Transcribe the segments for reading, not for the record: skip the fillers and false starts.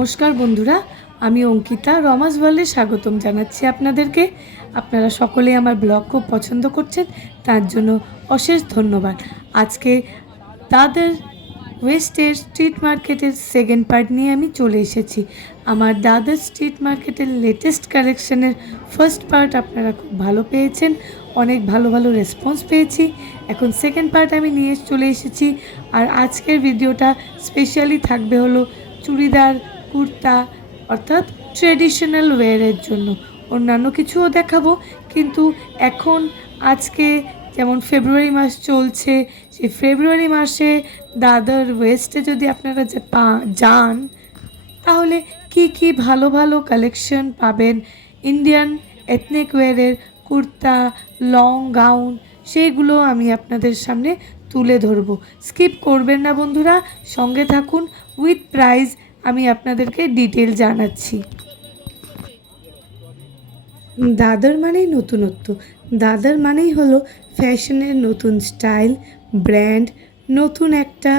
নমস্কার বন্ধুরা, আমি অঙ্কিতা রমাস ওয়ার্ল্ডে স্বাগতম জানাচ্ছি আপনাদেরকে। আপনারা সকলেই আমার ব্লগ খুব পছন্দ করছেন, তার জন্য অশেষ ধন্যবাদ। আজকে দাদর ওয়েস্টের স্ট্রিট মার্কেটের সেকেন্ড পার্ট নিয়ে আমি চলে এসেছি। আমার দাদর স্ট্রিট মার্কেটের লেটেস্ট কালেকশনের ফার্স্ট পার্ট আপনারা খুব ভালো পেয়েছেন, অনেক ভালো ভালো রেসপন্স পেয়েছি। এখন সেকেন্ড পার্ট আমি নিয়ে চলে এসেছি। আর আজকের ভিডিওটা স্পেশালি থাকবে হলো চুড়িদার, কুর্তা অর্থাৎ ট্রেডিশনাল ওয়্যারের জন্য। অন্যান্য কিছুও দেখাবো, কিন্তু এখন আজকে যেমন ফেব্রুয়ারি মাস চলছে, সেই ফেব্রুয়ারি মাসে দাদর ওয়েস্টে যদি আপনারা যান তাহলে কি ভালো ভালো কালেকশন পাবেন ইন্ডিয়ান এথনিক ওয়্যারের, কুর্তা, লং গাউন, সেইগুলো আমি আপনাদের সামনে তুলে ধরবো। স্কিপ করবেন না বন্ধুরা, সঙ্গে থাকুন। উইথ প্রাইস আমি আপনাদেরকে ডিটেল জানাচ্ছি। দাদর মানেই নতুনত্ব, দাদর মানেই হলো ফ্যাশনের নতুন স্টাইল, ব্র্যান্ড, নতুন একটা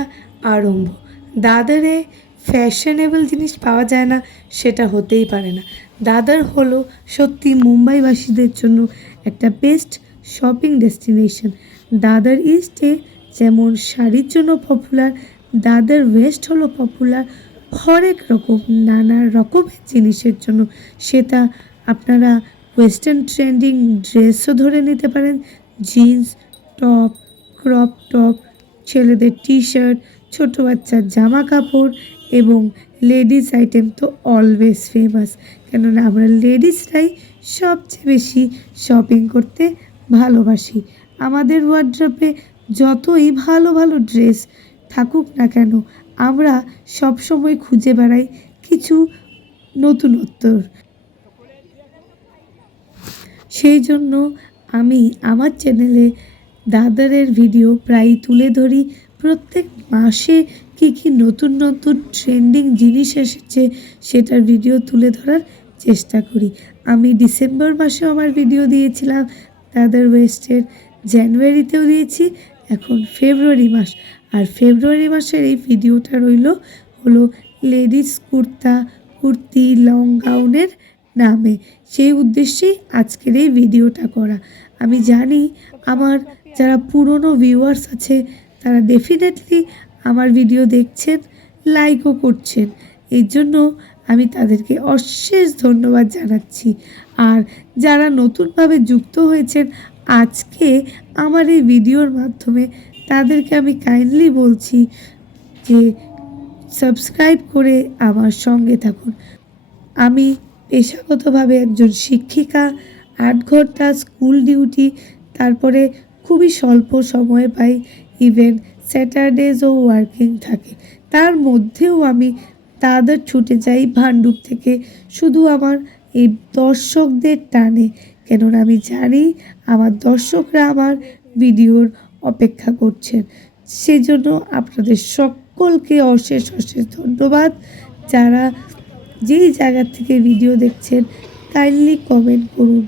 আরম্ভ। দাদরে ফ্যাশনেবল জিনিস পাওয়া যায় না সেটা হতেই পারে না। দাদর হলো সত্যি মুম্বাইবাসীদের জন্য একটা বেস্ট শপিং ডেস্টিনেশন। দাদর ইস্টে যেমন শাড়ির জন্য পপুলার, দাদর ওয়েস্ট হলো পপুলার হরেক রকম নানা রকমের জিনিসের জন্য। সেটা আপনারা ওয়েস্টার্ন ট্রেন্ডিং ড্রেসও ধরে নিতে পারেন, জিন্স টপ, ক্রপ টপ, ছেলেদের টি শার্ট, ছোটো বাচ্চার জামা কাপড় এবং লেডিস আইটেম তো অলওয়েজ ফেমাস, কেননা আমরা লেডিসরাই সবচেয়ে বেশি শপিং করতে ভালোবাসি। আমাদের ওয়ার্ড্রপে যতই ভালো ভালো ড্রেস থাকুক না কেন, আমরা সবসময় খুঁজে বেড়াই কিছু নতুনত্বর। সেই জন্য আমি আমার চ্যানেলে দাদরের ভিডিও প্রায় তুলে ধরি। প্রত্যেক মাসে কি নতুন নতুন ট্রেন্ডিং জিনিস এসেছে সেটার ভিডিও তুলে ধরার চেষ্টা করি। আমি ডিসেম্বর মাসেও আমার ভিডিও দিয়েছিলাম দাদর ওয়েস্টের, জানুয়ারিতেও দিয়েছি, এখন ফেব্রুয়ারি মাস। আর ফেব্রুয়ারি মাসের এই ভিডিওটা হলো লেডিস কুর্তা, কুর্তি, লং গাউনের নামে। সেই উদ্দেশ্যেই আজকের এই ভিডিওটা করা। আমি জানি আমার যারা পুরনো ভিউয়ার্স আছে তারা ডেফিনেটলি আমার ভিডিও দেখছেন, লাইকও করছেন, এই জন্য আমি তাদেরকে অশেষ ধন্যবাদ জানাচ্ছি। আর যারা নতুনভাবে যুক্ত হয়েছেন আজকে আমার এই ভিডিওর মাধ্যমে, তাদেরকে আমি কাইন্ডলি বলছি যে সাবস্ক্রাইব করে আমার সঙ্গে থাকুন। আমি পেশাগতভাবে একজন শিক্ষিকা, 8 ঘন্টা স্কুল ডিউটি, তারপরে খুবই স্বল্প সময় পাই, ইভেন স্যাটারডেজও ওয়ার্কিং থাকে। তার মধ্যেও আমি দাদর ছুটে যাই ভান্ডুপ থেকে, শুধু আমার এই দর্শকদের টানে, কেননা আমি জানি আমার দর্শকরা আমার ভিডিওর অপেক্ষা করছেন। সেজন্য আপনাদের সকলকে অশেষ ধন্যবাদ। যারা যেই জায়গা থেকে ভিডিও দেখছেন কাইন্ডলি কমেন্ট করুন।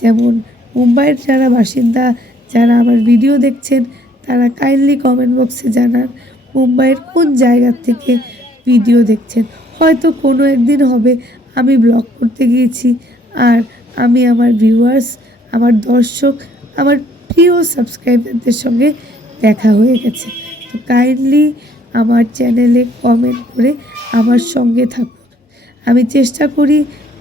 যেমন মুম্বাইয়ের যারা বাসিন্দা, যারা আমার ভিডিও দেখছেন, তারা কাইন্ডলি কমেন্ট বক্সে জানান মুম্বাইয়ের কোন জায়গা থেকে ভিডিও দেখছেন। হয়তো কোনো একদিন হবে আমি ব্লগ করতে গিয়েছি আর আমি আমার ভিউয়ার্স, আমার দর্শক, আমার প্রিয় সাবস্ক্রাইবারদের সঙ্গে দেখা হয়ে গেছে। তো কাইন্ডলি আমার চ্যানেলে কমেন্ট করে আমার সঙ্গে থাকুন। আমি চেষ্টা করি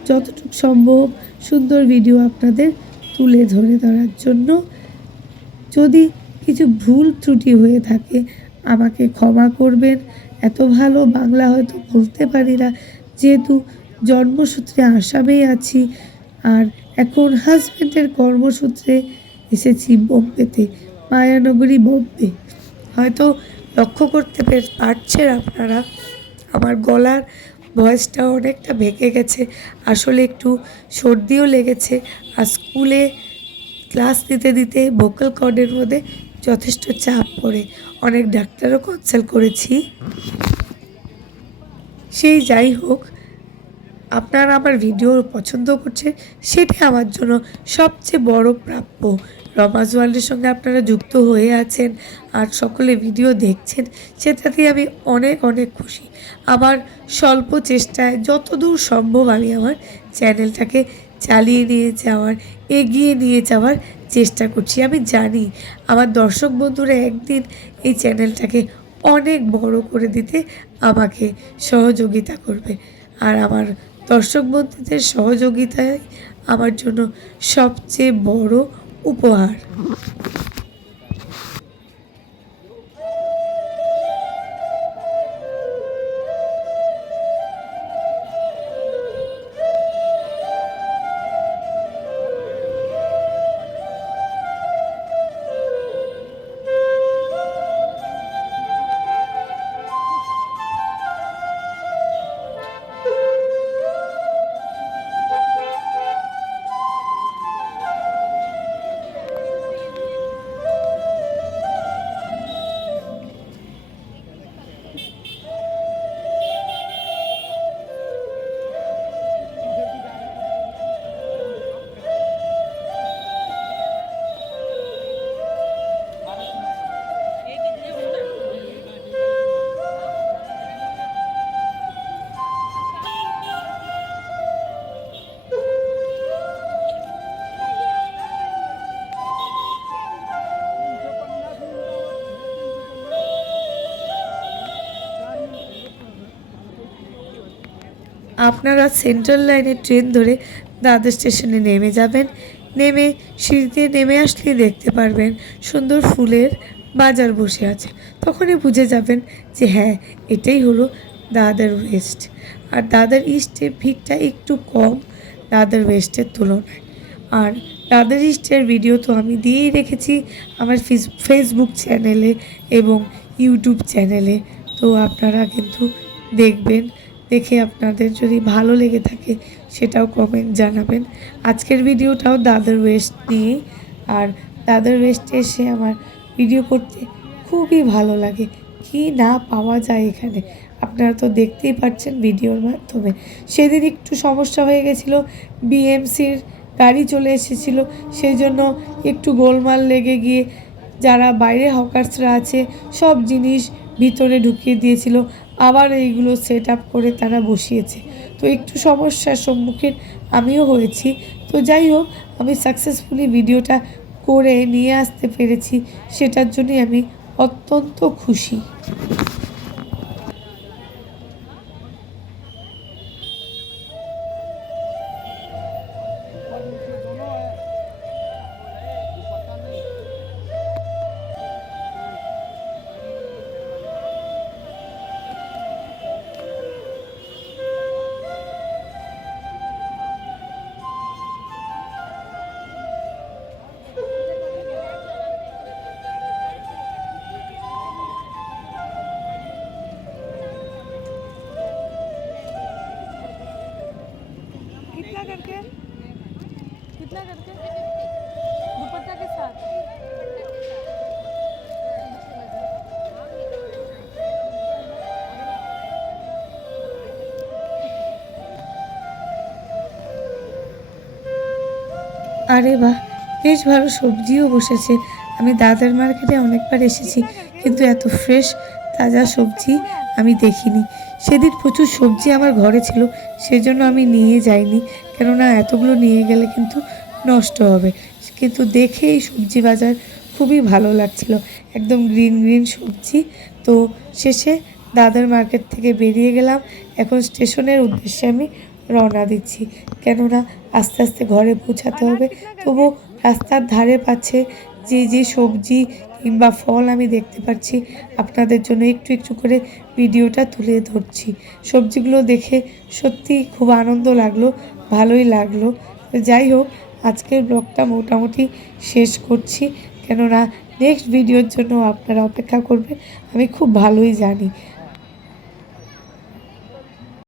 যতটুকু সম্ভব সুন্দর ভিডিও আপনাদের তুলে ধরার জন্য। যদি কিছু ভুল ত্রুটি হয়ে থাকে আমাকে ক্ষমা করবেন। এত ভালো বাংলা হয়তো বলতে পারি না, যেহেতু জন্মসূত্রে আসামেই আছি আর এখন হাজব্যান্ডের কর্মসূত্রে এসেছি বোম্বেতে, মায়ানগরী বোম্বে। হয়তো লক্ষ্য করতে পারছেন আপনারা আমার গলার ভয়েসটা অনেকটা ভেঙে গেছে, আসলে একটু সর্দিও লেগেছে। আর স্কুলে ক্লাস দিতে ভোকাল কর্ডের মধ্যে যথেষ্ট চাপ পড়ে, অনেক ডাক্তারও কনসাল্ট করেছি। সেই যাই হোক, আপনারা আমার ভিডিও পছন্দ করছে, সেটা আমার জন্য সবচেয়ে বড় প্রাপ্য। রমাজ ওয়ার্ল্ডের সঙ্গে আপনারা যুক্ত হয়ে আছেন আর সকলে ভিডিও দেখছেন, সেটাতেই আমি অনেক অনেক খুশি। আমার স্বল্প চেষ্টায় যতদূর সম্ভব আমি আমার চ্যানেলটাকে চালিয়ে নিয়ে যাওয়ার, এগিয়ে নিয়ে যাওয়ার চেষ্টা করছি। আমি জানি আমার দর্শক বন্ধুরা একদিন এই চ্যানেলটাকে অনেক বড় করে দিতে আমাকে সহযোগিতা করবে, আর আমার দর্শক বন্ধুদের সহযোগিতাই আমার জন্য সবচেয়ে বড় উপহার। আপনারা সেন্ট্রাল লাইনের ট্রেন ধরে দাদর স্টেশনে নেমে যাবেন। নেমে সিঁড়িতে নেমে আসলেই দেখতে পারবেন সুন্দর ফুলের বাজার বসে আছে। তখনই বুঝে যাবেন যে হ্যাঁ, এটাই হলো দাদর ওয়েস্ট। আর দাদর ইস্টের ভিড়টা একটু কম দাদর ওয়েস্টের তুলনায়। আর দাদর ইস্টের ভিডিও তো আমি দিয়েই রেখেছি আমার ফেসবুক চ্যানেলে এবং ইউটিউব চ্যানেলে, তো আপনারা কিন্তু দেখবেন। দেখে আপনাদের যদি ভালো লেগে থাকে সেটাও কমেন্ট জানাবেন। আজকের ভিডিওটাও দাদর ওয়েস্ট নিয়েই। আর দাদর ওয়েস্টে এসে আমার ভিডিও করতে খুবই ভালো লাগে। কি না পাওয়া যায় এখানে আপনারা তো দেখতেই পাচ্ছেন ভিডিওর মাধ্যমে। সেদিন একটু সমস্যা হয়ে গেছিলো, বিএমসির গাড়ি চলে এসেছিলো, সেই জন্য একটু গোলমাল লেগে গিয়ে যারা বাইরে হকার্সরা আছে সব জিনিস ভিতরে ঢুকিয়ে দিয়েছিল, আবার এইগুলো সেট আপ করে তারা বসিয়েছে। তো একটু সমস্যার সম্মুখীন আমিও হয়েছি। তো যাই হোক, আমি সাকসেসফুলি ভিডিওটা করে নিয়ে আসতে পেরেছি, সেটার জন্যই আমি অত্যন্ত খুশি। कितना करके दुपट्टा के साथ। আরে বাহ, বেশ ভালো সবজিও বসেছে। আমি দাদার মার্কেটে অনেকবার এসেছি, কিন্তু এত ফ্রেশ তাজা সবজি আমি দেখিনি। সেদিন প্রচুর সবজি আমার ঘরে ছিল, সেজন্য আমি নিয়ে যাইনি, কেননা এতগুলো নিয়ে গেলে কিন্তু নষ্ট হবে। কিন্তু দেখে এই সবজি বাজার খুবই ভালো লাগছিল, একদম গ্রিন গ্রিন সবজি। তো শেষে দাদার মার্কেট থেকে বেরিয়ে গেলাম। এখন স্টেশনের উদ্দেশ্যে আমি রওনা দিচ্ছি, কেননা আস্তে আস্তে ঘরে পৌঁছাতে হবে। তবু রাস্তার ধারে পাচ্ছে যে যে সবজি কিংবা ফল আমি দেখতে পাচ্ছি, আপনাদের জন্য একটু একটু করে ভিডিওটা তুলে ধরছি। সবজিগুলো দেখে সত্যিই খুব আনন্দ লাগলো, ভালোই লাগলো। যাই হোক, আজকের ব্লগটা মোটামুটি শেষ করছি, কেননা নেক্সট ভিডিওর জন্য আপনারা অপেক্ষা করবেন আমি খুব ভালোই জানি।